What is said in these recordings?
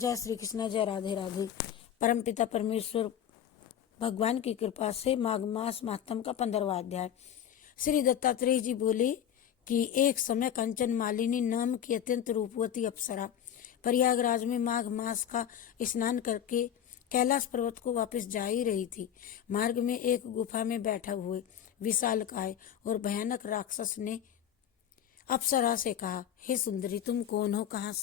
जय श्री कृष्ण, जय राधे राधे। परमपिता परमेश्वर भगवान की कृपा से माघ मास मातम का 15वां अध्याय। श्री दत्तात्रेय जी बोले कि एक समय कंचन मालिनी नाम की अत्यंत रूपवती अप्सरा प्रयागराज में माघ मास का स्नान करके कैलाश पर्वत को वापस जा ही रही थी। मार्ग में एक गुफा में बैठा हुए विशालकाय और भयानक राक्षस ने अप्सरा से कहा, हे सुंदरी, तुम कौन हो, कहाँ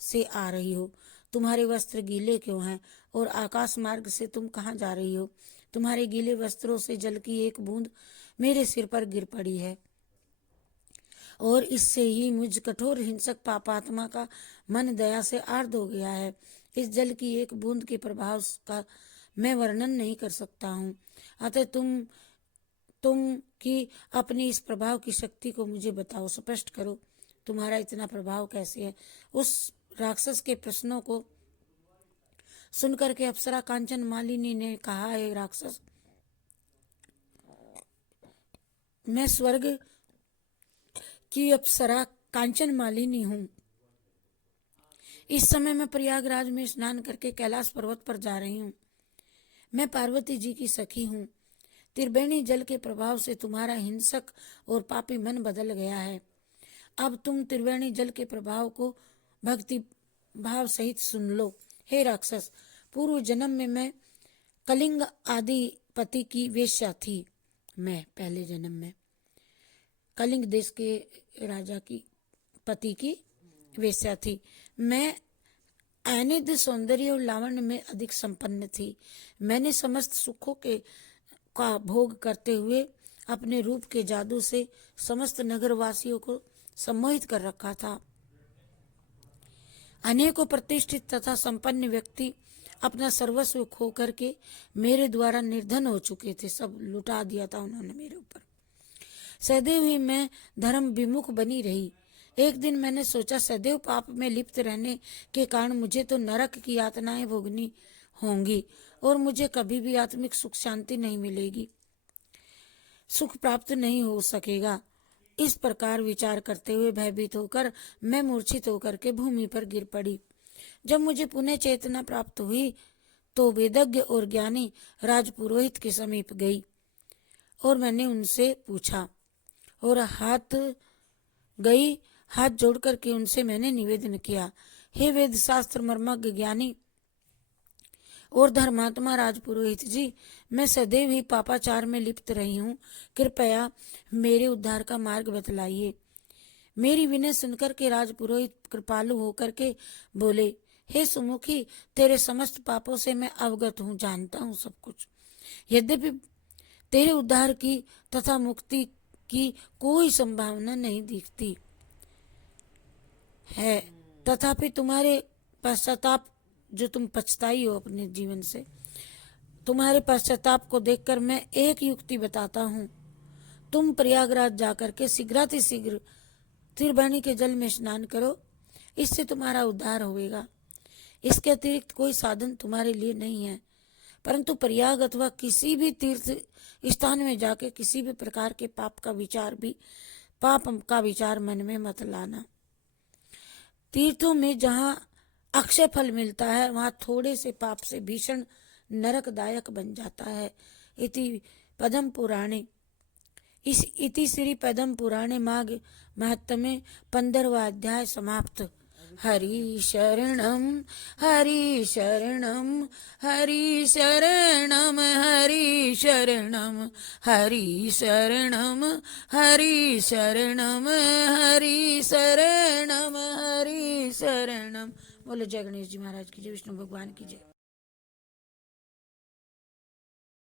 से आ रही हो, तुम्हारे वस्त्र गीले क्यों हैं और आकाश मार्ग से तुम कहाँ जा रही हो? तुम्हारे गीले वस्त्रों से जल की एक बूंद मेरे सिर पर गिर पड़ी है और इससे ही मुझ कठोर हिंसक पापात्मा का मन दया से आर्द्र हो गया है। इस जल की एक बूंद के प्रभाव का मैं वर्णन नहीं कर सकता हूँ। अतः तुम की अपनी इस प्रभाव की शक्ति को मुझे बताओ, स्पष्ट करो, तुम्हारा इतना प्रभाव कैसे है? उस राक्षस के प्रश्नों को सुनकर के अप्सरा कांचन मालिनी ने कहा, हे राक्षस, मैं स्वर्ग की अप्सरा कांचन मालिनी हूँ। इस समय मैं प्रयागराज में स्नान करके कैलाश पर्वत पर जा रही हूँ। मैं पार्वती जी की सखी हूँ। त्रिवेणी जल के प्रभाव से तुम्हारा हिंसक और पापी मन बदल गया है। अब तुम त्रिवेणी जल के प्रभाव को भक्ति भाव सहित सुन लो। हे राक्षस, पूर्व जन्म में मैं कलिंग आदि पति की वेश्या थी। मैं पहले जन्म में कलिंग देश के राजा की पति की वेश्या थी। मैं अनिद्य सौंदर्य और लावण्य में अधिक संपन्न थी। मैंने समस्त सुखों का भोग करते हुए अपने रूप के जादू से समस्त नगरवासियों को सम्मोहित कर रखा था। अनेकों प्रतिष्ठित तथा संपन्न व्यक्ति अपना सर्वस्व खो करके मेरे द्वारा निर्धन हो चुके थे। सब लुटा दिया था उन्होंने मेरे ऊपर। सदैव ही मैं धर्म विमुख बनी रही। एक दिन मैंने सोचा, सदैव पाप में लिप्त रहने के कारण मुझे तो नरक की यातनाएं भोगनी होंगी और मुझे कभी भी आत्मिक सुख शांति नहीं मिलेगी, सुख प्राप्त नहीं हो सकेगा। इस प्रकार विचार करते हुए भयभीत होकर मैं मूर्छित होकर के भूमि पर गिर पड़ी। जब मुझे पुनः चेतना प्राप्त हुई तो वेदज्ञ और ज्ञानी राजपुरोहित के समीप गई और मैंने उनसे पूछा और हाथ जोड़ करके उनसे मैंने निवेदन किया, हे वेद शास्त्र मर्मज्ञ ज्ञानी और धर्मात्मा राजपुरोहित जी, मैं सदैव ही पापाचार में लिप्त रही हूँ। कृपया मेरे उद्धार का मार्ग बतलाइए। मेरी विनय सुनकर के राजपुरोहित कृपालु होकर के बोले, हे सुमुखी, तेरे समस्त पापों से मैं अवगत हूँ, जानता हूँ सब कुछ। यद्यपि तेरे उद्धार की तथा मुक्ति की कोई संभावना नहीं दिखती है, तथापि तुम्हारे पश्चाताप, जो तुम पछताई हो अपने जीवन से, तुम्हारे पश्चाताप को देखकर मैं एक युक्ति बताता हूँ। तुम प्रयागराज जाकर के शीघ्रातिशीघ्र त्रिवेणी के जल में स्नान करो, इससे तुम्हारा उद्धार होगा। इसके अतिरिक्त कोई साधन तुम्हारे लिए नहीं है। परंतु प्रयाग अथवा किसी भी तीर्थ स्थान में जाके किसी भी प्रकार के पाप का विचार मन में मत लाना। तीर्थों में जहाँ अक्षय फल मिलता है, वहाँ थोड़े से पाप से भीषण नरकदायक बन जाता है। इति श्री पद्म पुराणे माघ महात्म्ये 15वां अध्याय समाप्त। हरि शरणम हरि शरणम हरि शरणम हरि शरणम हरि शरणम हरि शरणम हरि शरणम हरि शरणम। बोलो जय गणेश जी महाराज की जय, विष्णु भगवान की जय।